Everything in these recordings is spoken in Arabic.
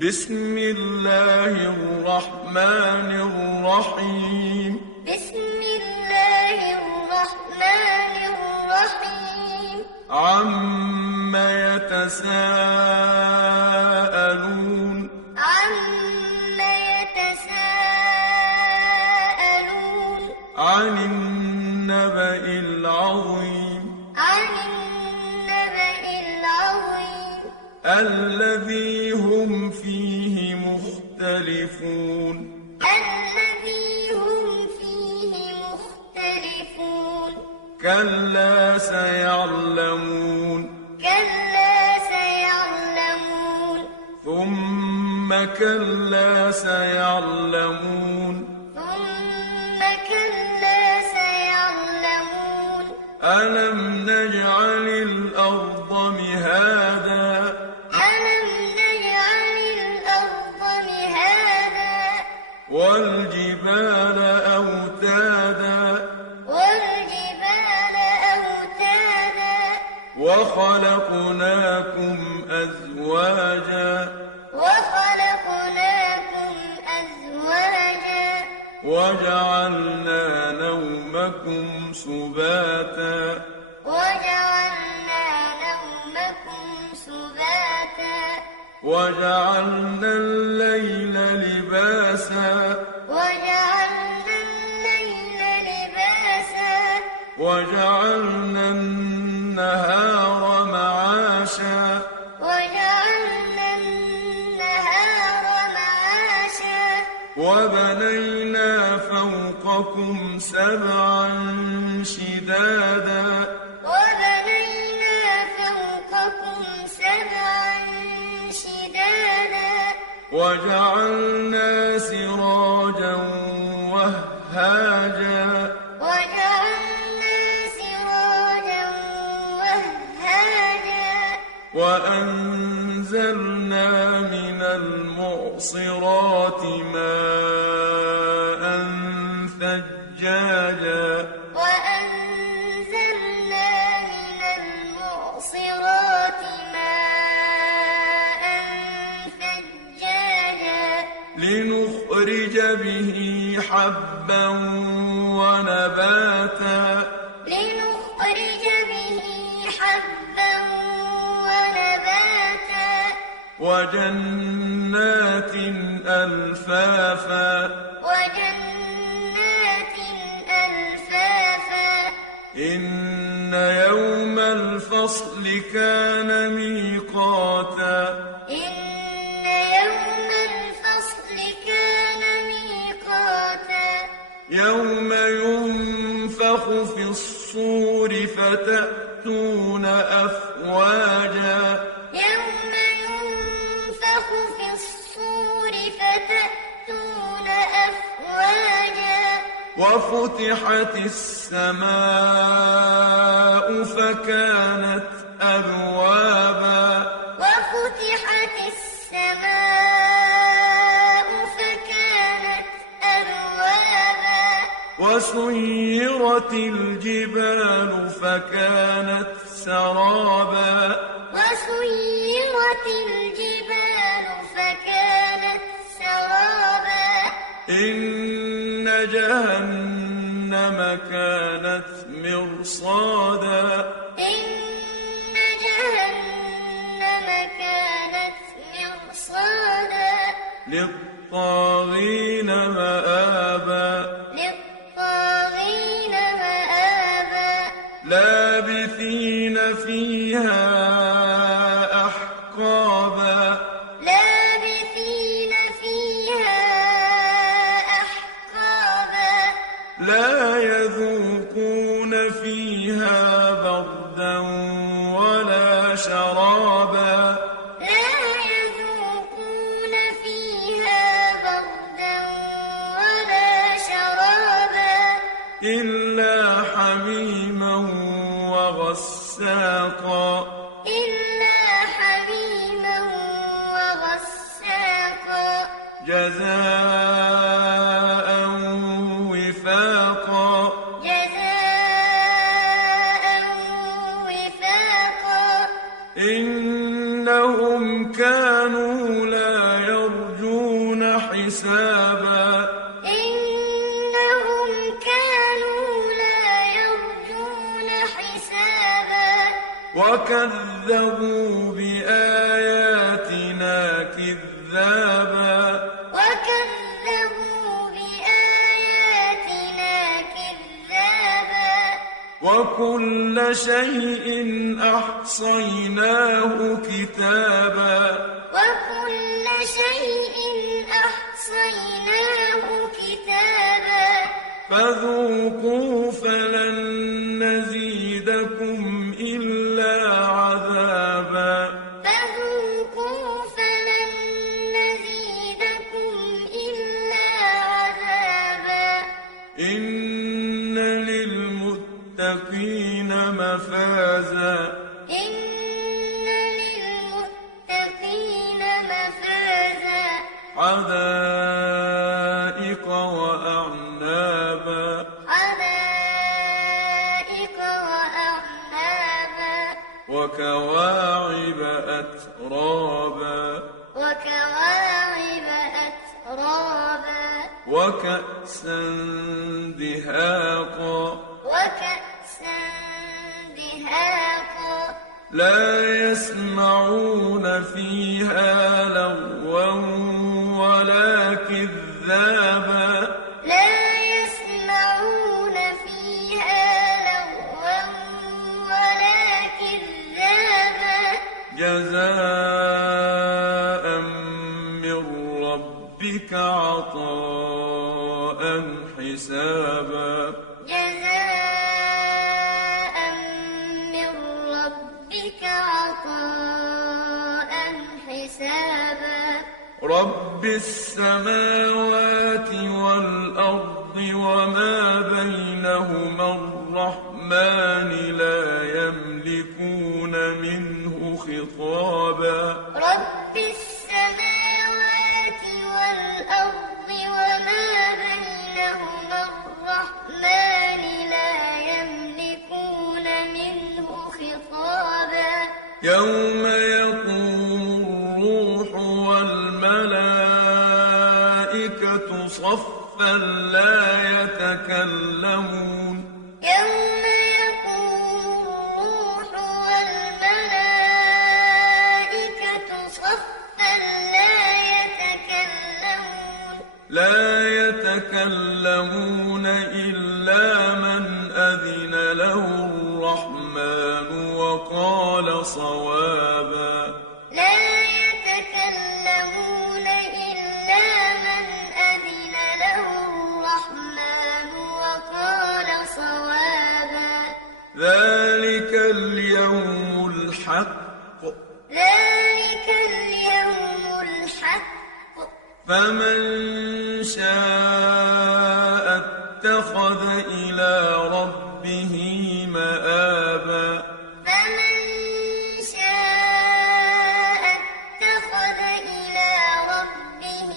بسم الله الرحمن الرحيم بسم الله الرحمن الرحيم عم يتساءلون عن النبأ العظيم الذي هم فيه مختلفون كلا سيعلمون ثم كلا سيعلمون ألم نجعل الأرض مهادا والجبال أوتادا وخلقناكم أزواجا وجعلنا نومكم سباتا وجعلنا الليل لباسا وجعلنا النهار معاشا وبنينا فوقكم سبعا شدادا وجعلنا سراجا وهاجا وأنزلنا من المعصرات ماء ثجاجا لنخرج به حبا ونباتا وجنات ألفافا إن يوم الفصل كان ميقاتا يوم ينفخ في الصور فتأتون أفواجا وفتحت السماء فكانت أبوابا وسيرت الجبال فكانت سرابا إن جهنم كانت مرصادا للطاغين مآبا لابثين فيها أحقابا لا يذوقون فيها بردا ولا شرابا إلا حميما وغساقا جزاء وفاقا إنهم كانوا لا يرجون وكل شيء أحصيناه كتابا وكل شيء أحصيناه كتابا فذوقوا فلن نزيدكم إلا عذابا فذوقوا فلن نزيدكم إلا عذابا إن للمتقين مفازا إن للمتقين مفازا حدائق وأعنابا حدائق وأعنابا وكواعب أترابا وكواعب أترابا وكأسا دهاقا وكأسا دهاقا لا يسمعون فيها لغوا ولا كذابا لا يسمعون فيها لغوا ولا كذابا جزاء من ربك عطاء حسابا جزاء من ربك عطاء حسابا رب السماوات والأرض وما بينهما الرحمن لا يملكون منه خطابا رب السماوات والأرض وما بينهما الرحمن لا يملكون منه خطابا يوم يقوم الروح والملائكة صفا لا يتكلمون يوم يقوم الروح والملائكة صفا لا يتكلمون إلا من أذن له الرحمن وقال صوابا لا يتكلمون إلا من أذن له الرحمن وقال صوابا ذلك اليوم الحق ذلك اليوم الحق فمن شاء اتخذ إلى ربه مآبا فمن شاء اتخذ إلى ربه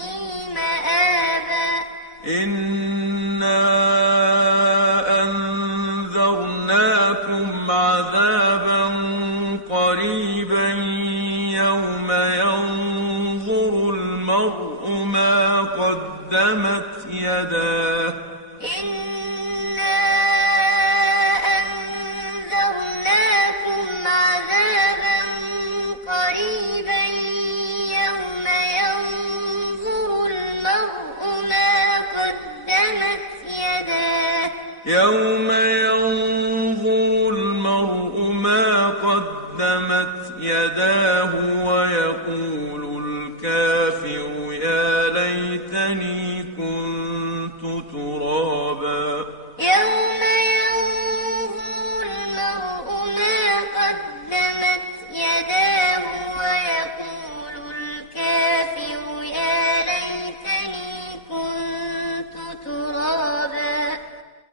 مآبا إنا أنذرناكم عذابا قريبا يوم ينظر المرء ما قدمت يداه إنا أنذرناكم عذابا قريبا يوم ينظر المرء ما قدمت يداه يوم ينظر المرء ما قدمت يداه ويقول الكافر يا ليتني كنت ترابا يوم ينظر المرء ما قدمت يداه